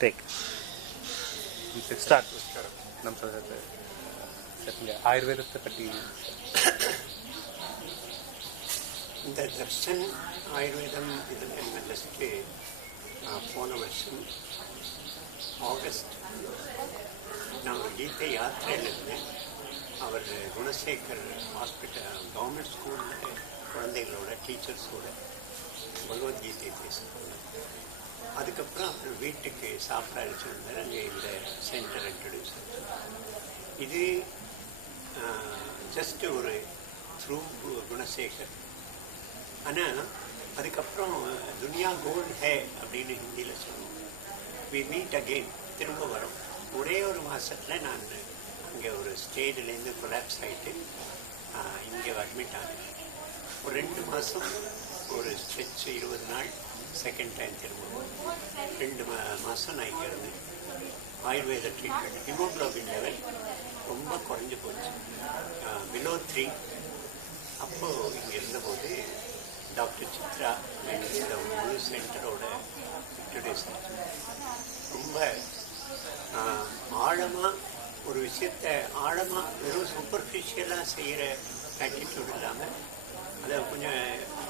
Take. Start. Namaskar. ಆಯುರ್ವೇದத்தை பற்றி இந்த தர்ஷன் ஆயுர்வேதம் இதில் எங்கள் லிஸ்ட்டு போன வருஷம் ஆகஸ்ட் நான் ஒரு கீதை யாத்திரையில் இருந்தேன். அவர் குணசேகர் ஹாஸ்பிட்டல் கவர்மெண்ட் ஸ்கூலில் குழந்தைகளோட டீச்சர்ஸோட பகவத்கீதை பேசுகிறாங்க. அதுக்கப்புறம் அப்புறம் வீட்டுக்கு சாப்பிட அழைச்சிருந்தார். அங்கே இந்த சென்டர் இன்ட்ரடியூஸ் ஆச்சு. இது ஜஸ்ட்டு ஒரு த்ரூ குணசேகர். ஆனால் அதுக்கப்புறம் துனியா கோல்ட் ஹே அப்படின்னு ஹிந்தியில் சொல்லுவோம். வி மீட் அகெயின், திரும்ப வரோம். ஒரே ஒரு மாதத்தில் நான் அங்கே ஒரு ஸ்டேஜ்லேருந்து கொலாப்ஸ் ஆகிட்டு இங்கே அட்மிட் ஆனேன். ஒரு 2 மாதம் ஒரு ஸ்ட்ரெச் 20 நாள், செகண்ட் டைம் திரும்ப 2 மாதம் நான் இங்கே இருந்தேன். ஆயுர்வேத ட்ரீட்மெண்ட். ஹீமோக்ளோபின் லெவல் ரொம்ப குறைஞ்சி போச்சு, பிலோ 3. அப்போது இங்கே இருந்தபோது டாக்டர் சித்ரா இந்த முழு சென்டரோட இன்ட்ரடியூஸ் ஆச்சு. ரொம்ப ஆழமாக ஒரு விஷயத்தை ஆழமாக வெறும் சூப்பர்ஃபிஷியலாக செய்கிற ஆட்டிடியூட் இல்லாமல் அதை கொஞ்சம்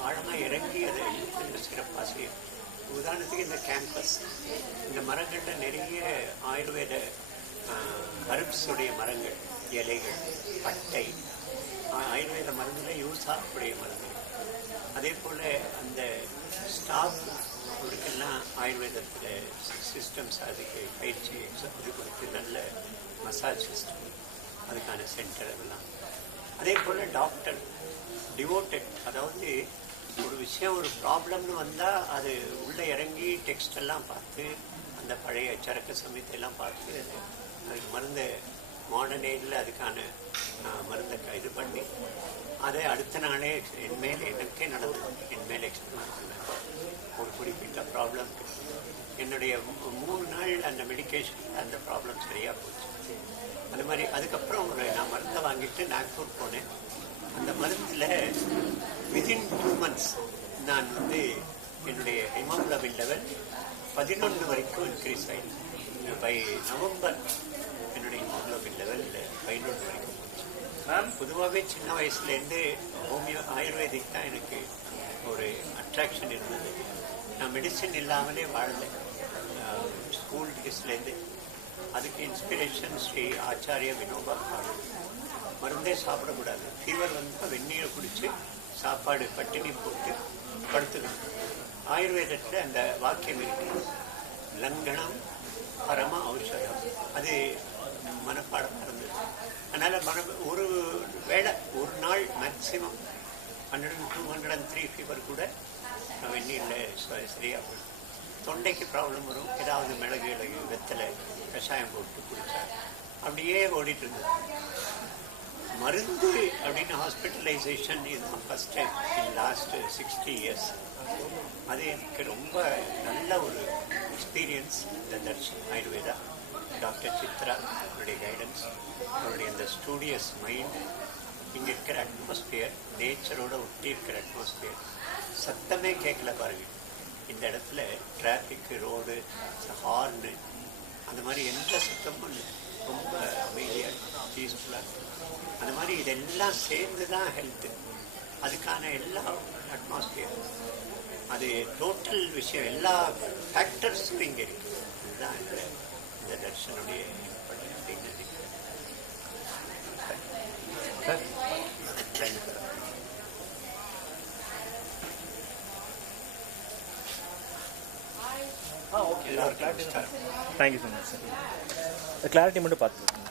ஆழமாக இறங்கி அதை கொஞ்சம் சிறப்பாக செய்யும். உதாரணத்துக்கு இந்த கேம்பஸ், இந்த மரங்களில் நிறைய ஆயுர்வேத ஹெர்ப்ஸுடைய மரங்கள், இலைகள், பட்டை, ஆயுர்வேத மருந்துகள் யூஸ் ஆகக்கூடிய மருந்துகள். அதே போல் அந்த ஸ்டாஃப் அவருக்கெல்லாம் ஆயுர்வேதத்தில் சிஸ்டம்ஸ், அதுக்கு பயிற்சி இது கொடுத்து நல்ல மசாஜ் சிஸ்டம், அதுக்கான சென்டர் அதெல்லாம். அதே போல் டாக்டர் டிவோட்டட், அதாவது ஒரு விஷயம் ஒரு ப்ராப்ளம்னு வந்தால் அது உள்ளே இறங்கி டெக்ஸ்ட் எல்லாம் பார்த்து அந்த பழைய சரக்கு சமயத்தையெல்லாம் பார்த்து அதுக்கு மருந்தை மாடர்ன் ஏஜில் அதுக்கான மருந்தை இது பண்ணி அதை அடுத்த நாளே என்மேல் எனக்கே நடந்தது. என்மேல் எக்ஸ்பெரிமெண்ட் பண்ணேன். ஒரு குறிப்பிட்ட ப்ராப்ளம் என்னுடைய 3 நாள் அந்த மெடிக்கேஷன் அந்த ப்ராப்ளம் சரியாக போச்சு. அது மாதிரி அதுக்கப்புறம் நான் மருந்தை வாங்கிட்டு நாக்பூர் போனேன். அந்த மருந்தில் வித்தின் 2 months நான் என்னுடைய ஹீமோக்ளோபின் லெவல் 11 வரைக்கும் இன்க்ரீஸ் ஆகிடுச்சு. பை நவம்பர் என்னுடைய ஹீமோக்ளோபின் லெவல் 11 வரைக்கும் போச்சு. பொதுவாகவே சின்ன வயசுலேருந்து ஆயுர்வேதிக் தான் எனக்கு ஒரு அட்ராக்ஷன் இருந்தது. நான் மெடிசின் இல்லாமலே வாழ்ந்தேன் ஸ்கூல் டேஸ்லேருந்து. அதுக்கு இன்ஸ்பிரேஷன் ஸ்ரீ ஆச்சாரிய வினோபா பாடு. மருந்தே சாப்பிடக்கூடாது, ஃபீவர் வந்தால் வெந்நீரை குடித்து சாப்பாடு பட்டினி போட்டு படுத்துக்கணும். ஆயுர்வேதத்தில் அந்த வாக்கியம் இருக்கு, லங்கனம் பரம ஔஷதம். அது மனப்பாடம் இருந்தது. அதனால் ஒரு வேளை ஒரு நாள் மேக்சிமம் 100, 203 ஃபீவர் கூட வெந்நீரில் சரியாக போயிடும். தொண்டைக்கு ப்ராப்ளம் வரும், ஏதாவது மிளகு வெத்தலை கஷாயம் போட்டு குடித்தா அப்படியே ஓடிட்டு இருந்தது. மருந்து அப்படின்னு ஹாஸ்பிட்டலைசேஷன் இதுதான் first time in last 60 years. அது எனக்கு ரொம்ப நல்ல ஒரு எக்ஸ்பீரியன்ஸ். இந்த தர்ஷன் ஆயுர்வேதா, டாக்டர் சித்ரா அவருடைய கைடன்ஸ், அவருடைய அந்த ஸ்டூடியஸ் மைண்ட், இங்கே இருக்கிற அட்மாஸ்பியர், நேச்சரோட ஒட்டி இருக்கிற அட்மாஸ்பியர், சத்தமே கேட்கல பாருங்கள். இந்த இடத்துல டிராஃபிக்கு, ரோடு, ஹார்னு, அந்த மாதிரி எந்த சத்தமும் இல்லை. ரொம்ப அமைதியாக, பீஸ்ஃபுல்லாக. அந்த மாதிரி இதெல்லாம் சேர்ந்து தான் ஹெல்த்து. அதுக்கான எல்லா அட்மாஸ்பியர், அது டோட்டல் விஷயம், எல்லா ஃபேக்டர்ஸும் இங்கே இருக்குது. இதுதான் இந்த தர்ஷனுடைய படம் அப்படின்னு நினைக்கிறேன். Okay, thank you so much sir. Clarity மட்டும் பார்த்துக்கோங்க.